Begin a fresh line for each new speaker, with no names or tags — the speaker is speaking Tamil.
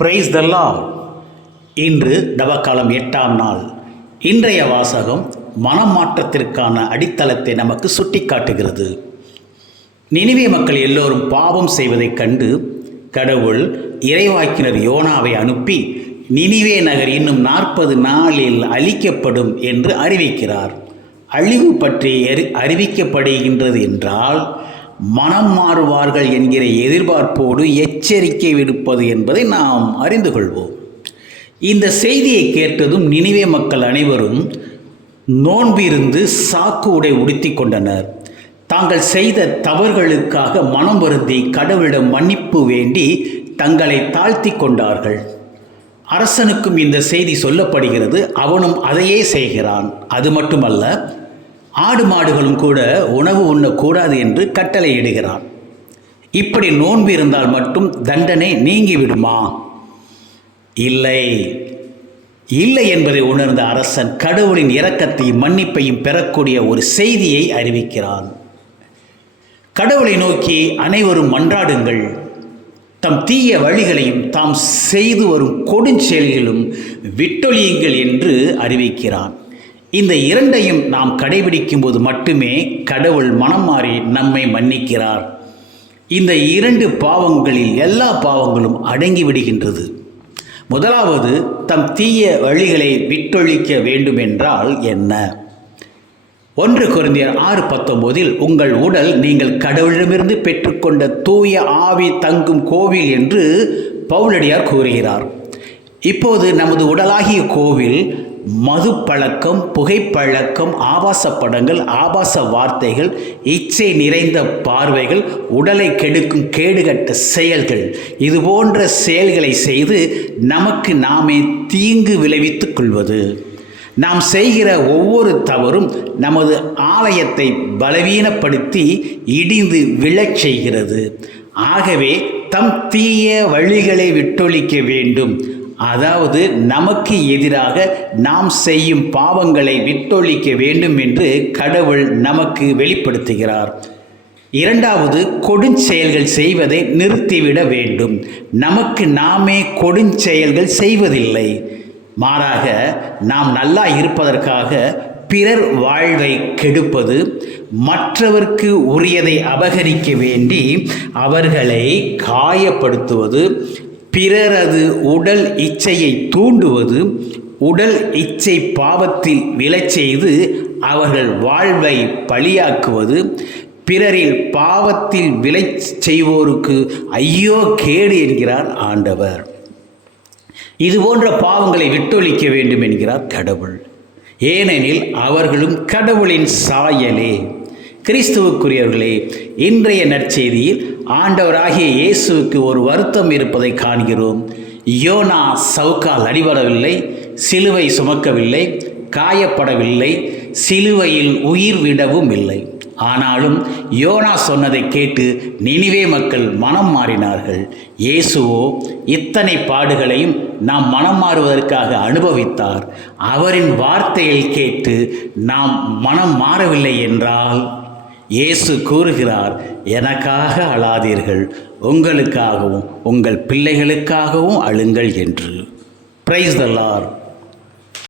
பிரைஸ் தல்லா இன்று தவக்காலம் எட்டாம் நாள். இன்றைய வாசகம் மனமாற்றத்திற்கான அடித்தளத்தை நமக்கு சுட்டிக்காட்டுகிறது. நினிவே மக்கள் எல்லோரும் பாவம் செய்வதைக் கண்டு கடவுள் இறைவாக்கினர் யோனாவை அனுப்பி நினிவே நகர் இன்னும் நாற்பது நாளில் அழிக்கப்படும் என்று அறிவிக்கிறார். அழிவு பற்றி அறி அறிவிக்கப்படுகின்றது என்றால் மனம் மாறுவார்கள் என்கிற எதிர்பார்ப்போடு எச்சரிக்கை விடுப்பது என்பதை நாம் அறிந்து கொள்வோம். இந்த செய்தியை கேட்டதும் நினைவே மக்கள் அனைவரும் நோன்பிருந்து சாக்கு உடை உடுத்தி கொண்டனர். தாங்கள் செய்த தவறுகளுக்காக மனம் வருந்தி கடவுளிடம் மன்னிப்பு வேண்டி தங்களை தாழ்த்தி கொண்டார்கள். அரசனுக்கும் இந்த செய்தி சொல்லப்படுகிறது அவனும் அதையே செய்கிறான். அது மட்டுமல்ல ஆடு மாடுகளும் கூட உணவு உண்ணக்கூடாது என்று கட்டளையிடுகிறான் இப்படி நோன்பு இருந்தால் மட்டும் தண்டனை நீங்கிவிடுமா? இல்லை. இல்லை என்பதை உணர்ந்த அரசன் கடவுளின் இரக்கத்தையும் மன்னிப்பையும் பெறக்கூடிய ஒரு செய்தியை அறிவிக்கிறான். கடவுளை நோக்கி அனைவரும் மன்றாடுங்கள். தம் தீய வழிகளையும் தாம் செய்து வரும் கொடுஞ்செயல்களும் விட்டொழியுங்கள் என்று அறிவிக்கிறான். இந்த இரண்டையும் நாம் கடைபிடிக்கும் போது மட்டுமே கடவுள் மனம் மாறி நம்மை மன்னிக்கிறார். இந்த இரண்டு பாவங்களில் எல்லா பாவங்களும் அடங்கி விடுகின்றது. முதலாவது தம் தீய வழிகளை விட்டொழிக்க வேண்டுமென்றால் என்ன? ஒன்று குருந்தியர் ஆறு பத்தொம்போதில் உங்கள் உடல் நீங்கள் கடவுளிடமிருந்து பெற்றுக்கொண்ட தூய ஆவி தங்கும் கோவில் என்று பவுலடியார் கூறுகிறார். இப்போது நமது உடலாகிய கோவில் மது பழக்கம் புகைப்பழக்கம் ஆபாச படங்கள் ஆபாச வார்த்தைகள் இச்சை நிறைந்த பார்வைகள் உடலை கெடுக்கும் கேடுகட்ட செயல்கள். இது போன்ற செயல்களை செய்து நமக்கு நாமே தீங்கு விளைவித்துக் கொள்வது. நாம் செய்கிற ஒவ்வொரு தவறும் நமது ஆலயத்தை பலவீனப்படுத்தி இடிந்து விழச் செய்கிறது. ஆகவே தம் தீய வழிகளை விட்டொழிக்க வேண்டும். அதாவது நமக்கு எதிராக நாம் செய்யும் பாவங்களை விட்டொழிக்க வேண்டும் என்று கடவுள் நமக்கு வெளிப்படுத்துகிறார். இரண்டாவது கொடுஞ்செயல்கள் செய்வதை நிறுத்திவிட வேண்டும். நமக்கு நாமே கொடுஞ்செயல்கள் செய்வதில்லை. மாறாக நாம் நல்லா இருப்பதற்காக பிறர் வாழ்வை கெடுப்பது மற்றவர்க்கு உரியதை அபகரிக்க வேண்டி அவர்களை காயப்படுத்துவது பிறரது உடல் இச்சையை தூண்டுவது உடல் இச்சை பாவத்தில் விழச் செய்து அவர்கள் வாழ்வை பழியாக்குவது பிறரில் பாவத்தில் விளை செய்வோருக்கு ஐயோ கேடு என்கிறார் ஆண்டவர். இது போன்ற பாவங்களை விட்டொழிக்க வேண்டும் என்கிறார் கடவுள். ஏனெனில் அவர்களும் கடவுளின் சாயலே. கிறிஸ்துவுக்குரியவர்களே இன்றைய நற்செய்தியில் ஆண்டவராகிய இயேசுவுக்கு ஒரு வருத்தம் இருப்பதை காண்கிறோம். யோனா சவுக்கால் அடிபடவில்லை சிலுவை சுமக்கவில்லை காயப்படவில்லை சிலுவையில் உயிர் விடவும் இல்லை. ஆனாலும் யோனா சொன்னதை கேட்டு நினிவே மக்கள் மனம் மாறினார்கள். இயேசுவோ இத்தனை பாடுகளையும் நாம் மனம் மாறுவதற்காக அனுபவித்தார். அவரின் வார்த்தையில் கேட்டு நாம் மனம் மாறவில்லை என்றால் இயேசு கூறுகிறார் எனக்காக அழாதீர்கள் உங்களுக்காகவும் உங்கள் பிள்ளைகளுக்காகவும் அழுங்கள் என்று. Praise the Lord